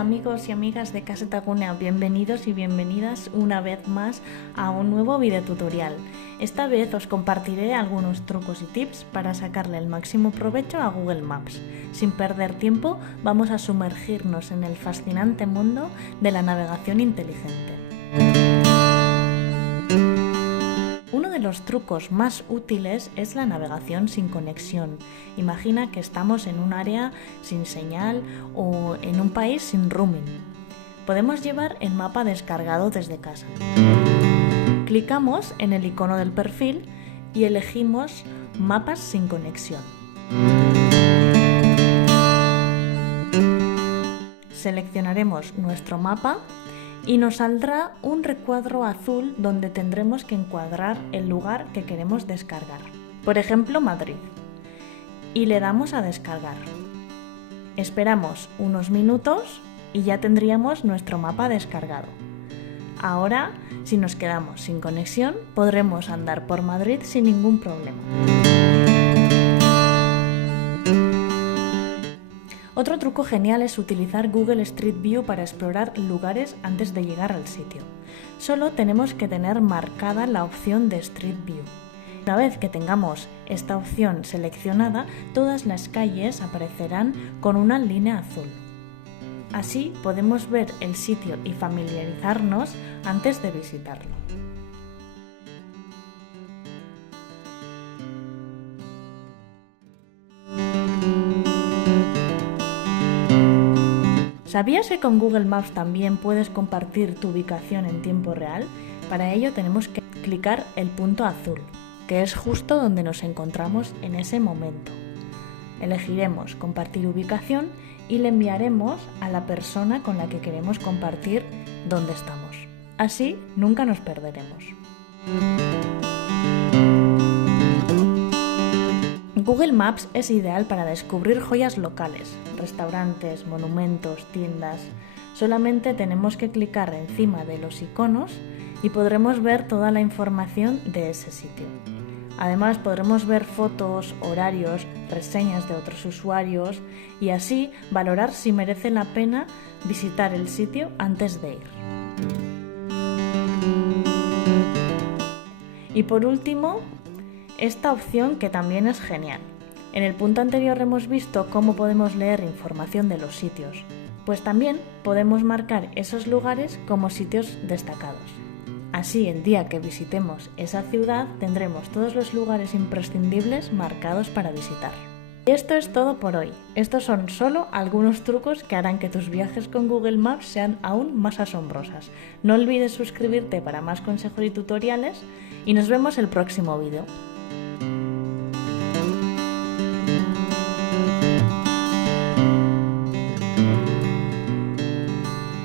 Hola amigos y amigas de Caseta Gunea, bienvenidos y bienvenidas una vez más a un nuevo videotutorial. Esta vez os compartiré algunos trucos y tips para sacarle el máximo provecho a Google Maps. Sin perder tiempo, vamos a sumergirnos en el fascinante mundo de la navegación inteligente. Uno de los trucos más útiles es la navegación sin conexión. Imagina que estamos en un área sin señal o en un país sin roaming. Podemos llevar el mapa descargado desde casa. Clicamos en el icono del perfil y elegimos Mapas sin conexión. Seleccionaremos nuestro mapa y nos saldrá un recuadro azul donde tendremos que encuadrar el lugar que queremos descargar. Por ejemplo, Madrid. Y le damos a descargar. Esperamos unos minutos y ya tendríamos nuestro mapa descargado. Ahora, si nos quedamos sin conexión, podremos andar por Madrid sin ningún problema. Otro truco genial es utilizar Google Street View para explorar lugares antes de llegar al sitio. Solo tenemos que tener marcada la opción de Street View. Una vez que tengamos esta opción seleccionada, todas las calles aparecerán con una línea azul. Así podemos ver el sitio y familiarizarnos antes de visitarlo. ¿Sabías que con Google Maps también puedes compartir tu ubicación en tiempo real? Para ello tenemos que clicar el punto azul, que es justo donde nos encontramos en ese momento. Elegiremos compartir ubicación y le enviaremos a la persona con la que queremos compartir dónde estamos. Así nunca nos perderemos. Google Maps es ideal para descubrir joyas locales, restaurantes, monumentos, tiendas. Solamente tenemos que clicar encima de los iconos y podremos ver toda la información de ese sitio. Además podremos ver fotos, horarios, reseñas de otros usuarios y así valorar si merece la pena visitar el sitio antes de ir. Y por último, esta opción que también es genial. En el punto anterior hemos visto cómo podemos leer información de los sitios, pues también podemos marcar esos lugares como sitios destacados. Así, el día que visitemos esa ciudad tendremos todos los lugares imprescindibles marcados para visitar. Y esto es todo por hoy. Estos son solo algunos trucos que harán que tus viajes con Google Maps sean aún más asombrosas. No olvides suscribirte para más consejos y tutoriales y nos vemos el próximo vídeo.